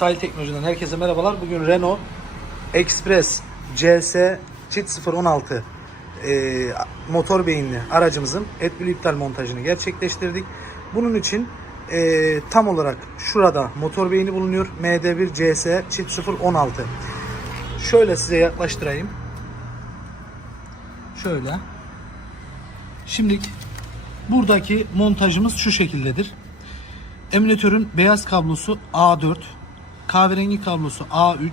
Sahil Teknoloji'den herkese merhabalar. Bugün Renault Express CS Çit 016 motor beyinli aracımızın AdBlue iptal montajını gerçekleştirdik. Bunun için tam olarak şurada motor beyni bulunuyor. MD1 CS Çit 016. Şöyle size yaklaştırayım. Şöyle. Şimdilik buradaki montajımız şu şekildedir. Emülatörün beyaz kablosu A4, kahverengi kablosu A3,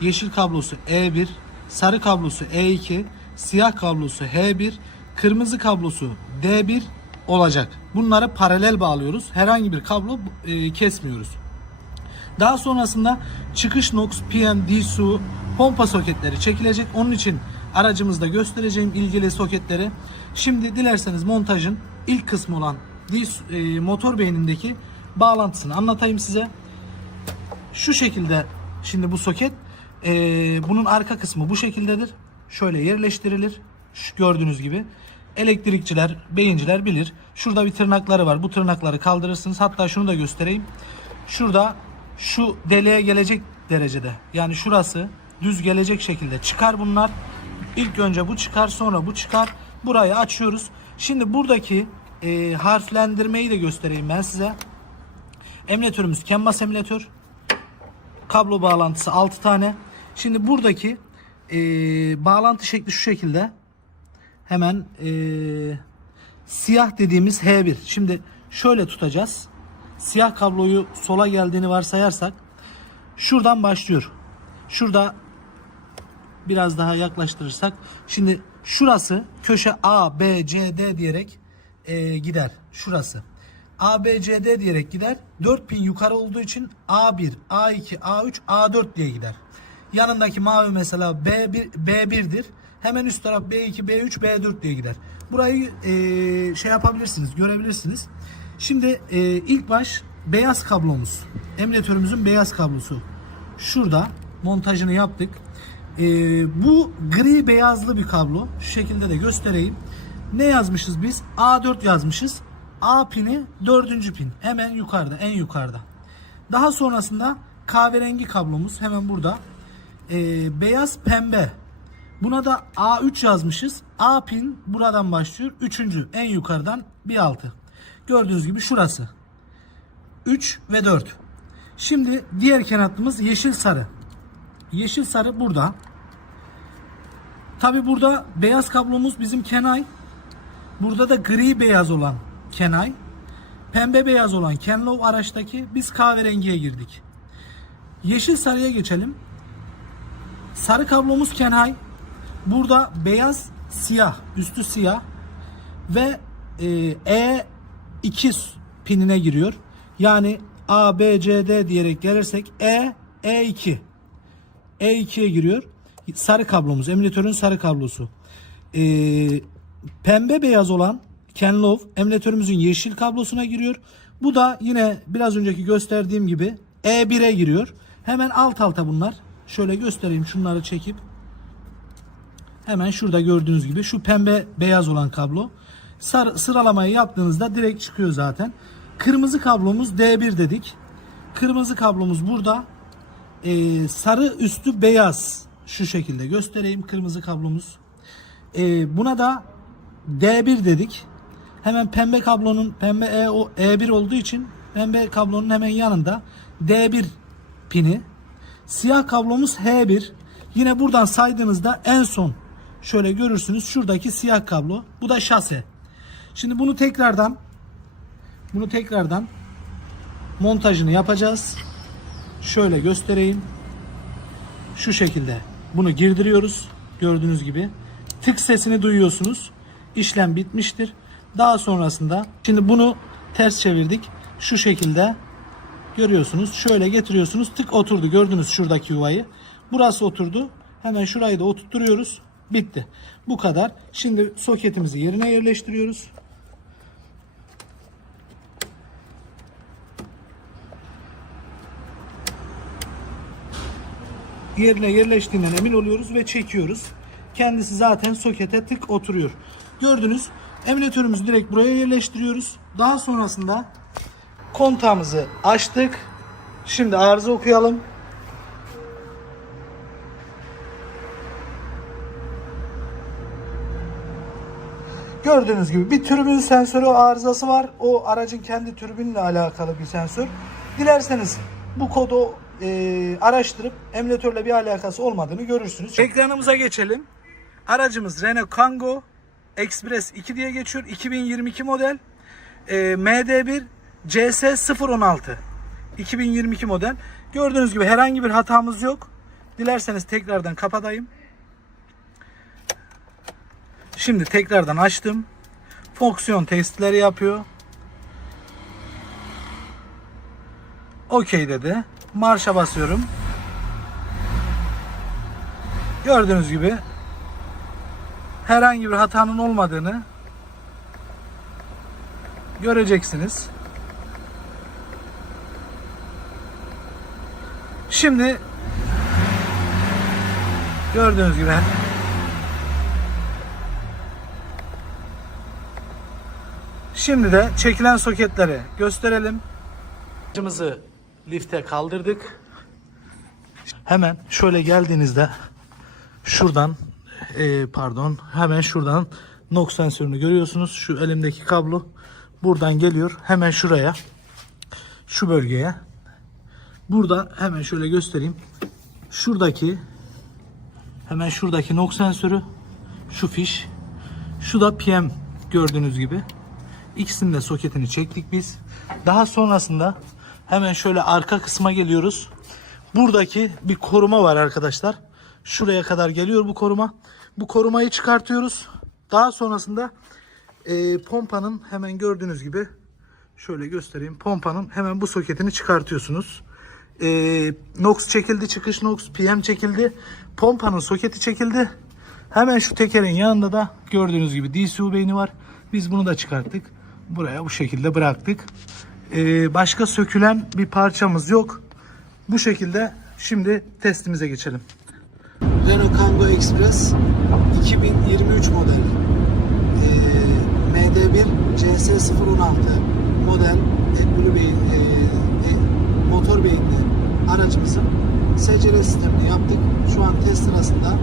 yeşil kablosu E1, sarı kablosu E2, siyah kablosu H1, kırmızı kablosu D1 olacak. Bunları paralel bağlıyoruz. Herhangi bir kablo kesmiyoruz. Daha sonrasında çıkış NOx, PM, DSU, pompa soketleri çekilecek. Onun için aracımızda göstereceğim ilgili soketleri. Şimdi dilerseniz montajın ilk kısmı olan motor beynindeki bağlantısını anlatayım size. Şu şekilde şimdi bu soket bunun arka kısmı bu şekildedir. Şöyle yerleştirilir. Şu gördüğünüz gibi. Elektrikçiler, beyinciler bilir. Şurada bir tırnakları var. Bu tırnakları kaldırırsınız. Hatta şunu da göstereyim. Şurada şu deliğe gelecek derecede. Yani şurası düz gelecek şekilde çıkar bunlar. İlk önce bu çıkar, sonra bu çıkar. Burayı açıyoruz. Şimdi buradaki harflendirmeyi de göstereyim ben size. Emülatörümüz CAN bus emülatör. Kablo bağlantısı 6 tane. Şimdi buradaki bağlantı şekli şu şekilde. Hemen siyah dediğimiz H1. Şimdi şöyle tutacağız. Siyah kabloyu sola geldiğini varsayarsak şuradan başlıyor. Şurada biraz daha yaklaştırırsak şimdi şurası köşe A, B, C, D diyerek gider. Şurası. A, B, C, D diyerek gider. 4 pin yukarı olduğu için A1, A2, A3, A4 diye gider. Yanındaki mavi mesela B1'dir. Hemen üst taraf B2, B3, B4 diye gider. Burayı şey yapabilirsiniz, görebilirsiniz. Şimdi ilk baş beyaz kablomuz. Emülatörümüzün beyaz kablosu. Şurada montajını yaptık. Bu gri beyazlı bir kablo. Şu şekilde de göstereyim. Ne yazmışız biz? A4 yazmışız. A pini 4. pin. Hemen yukarıda, en yukarıda. Daha sonrasında kahverengi kablomuz hemen burada. Beyaz pembe. Buna da A3 yazmışız. A pin buradan başlıyor. 3. en yukarıdan bir altı. Gördüğünüz gibi şurası. 3 ve 4. Şimdi diğer kenatlımız yeşil sarı. Yeşil sarı burada. Tabi burada beyaz kablomuz bizim Kenay. Burada da gri beyaz olan Kenay. Pembe beyaz olan Kenlove araçtaki, biz kahverengiye girdik. Yeşil sarıya geçelim. Sarı kablomuz Kenay. Burada beyaz siyah, üstü siyah ve E2 pinine giriyor. Yani A, B, C, D diyerek gelirsek E2. E2'ye giriyor. Sarı kablomuz, emülatörün sarı kablosu. Pembe beyaz olan Kenlove emülatörümüzün yeşil kablosuna giriyor. Bu da yine biraz önceki gösterdiğim gibi E1'e giriyor. Hemen alt alta bunlar. Şöyle göstereyim, şunları çekip. Hemen şurada gördüğünüz gibi şu pembe beyaz olan kablo. Sıralamayı yaptığınızda direkt çıkıyor zaten. Kırmızı kablomuz D1 dedik. Kırmızı kablomuz burada. Sarı üstü beyaz. Şu şekilde göstereyim kırmızı kablomuz. Buna da D1 dedik. Hemen pembe kablonun E1 olduğu için pembe kablonun hemen yanında D1 pini. Siyah kablomuz H1. Yine buradan saydığınızda en son şöyle görürsünüz şuradaki siyah kablo. Bu da şase. Şimdi bunu tekrardan montajını yapacağız. Şöyle göstereyim. Şu şekilde bunu girdiriyoruz. Gördüğünüz gibi. Tık sesini duyuyorsunuz. İşlem bitmiştir. Daha sonrasında şimdi bunu ters çevirdik. Şu şekilde görüyorsunuz. Şöyle getiriyorsunuz. Tık oturdu. Gördünüz şuradaki yuvayı. Burası oturdu. Hemen şurayı da oturtturuyoruz. Bitti. Bu kadar. Şimdi soketimizi yerine yerleştiriyoruz. Yerine yerleştiğinden emin oluyoruz ve çekiyoruz. Kendisi zaten sokete tık oturuyor. Gördünüz. Emülatörümüzü direkt buraya yerleştiriyoruz. Daha sonrasında kontağımızı açtık. Şimdi arıza okuyalım. Gördüğünüz gibi bir türbin sensörü arızası var. O aracın kendi türbinle alakalı bir sensör. Dilerseniz bu kodu araştırıp emülatörle bir alakası olmadığını görürsünüz. Ekranımıza geçelim. Aracımız Renault Kangoo Express 2 diye geçiyor. 2022 model. MD1 CS016 2022 model. Gördüğünüz gibi herhangi bir hatamız yok. Dilerseniz tekrardan kapatayım. Şimdi tekrardan açtım. Fonksiyon testleri yapıyor. OK dedi. Marşa basıyorum. Gördüğünüz gibi herhangi bir hatanın olmadığını göreceksiniz. Şimdi gördüğünüz gibi şimdi de çekilen soketleri gösterelim. Aracımızı lifte kaldırdık. Hemen şöyle geldiğinizde şuradan hemen şuradan NOx sensörünü görüyorsunuz. Şu elimdeki kablo buradan geliyor. Hemen şuraya, şu bölgeye. Burada hemen şöyle göstereyim. Hemen şuradaki NOx sensörü, şu fiş, şu da PM gördüğünüz gibi. İkisinin de soketini çektik biz. Daha sonrasında hemen şöyle arka kısma geliyoruz. Buradaki bir koruma var arkadaşlar. Şuraya kadar geliyor bu koruma. Bu korumayı çıkartıyoruz. Daha sonrasında pompanın hemen gördüğünüz gibi şöyle göstereyim. Pompanın hemen bu soketini çıkartıyorsunuz. NOx çekildi, çıkış NOx, PM çekildi. Pompanın soketi çekildi. Hemen şu tekerin yanında da gördüğünüz gibi DCU beyni var. Biz bunu da çıkarttık. Buraya bu şekilde bıraktık. Başka sökülen bir parçamız yok. Bu şekilde şimdi testimize geçelim. Renault Kangoo Express 2023 model. MD1 CS016 model Blue beyin, motor beyinli aracımızın SCR sistemini yaptık. Şu an test sırasında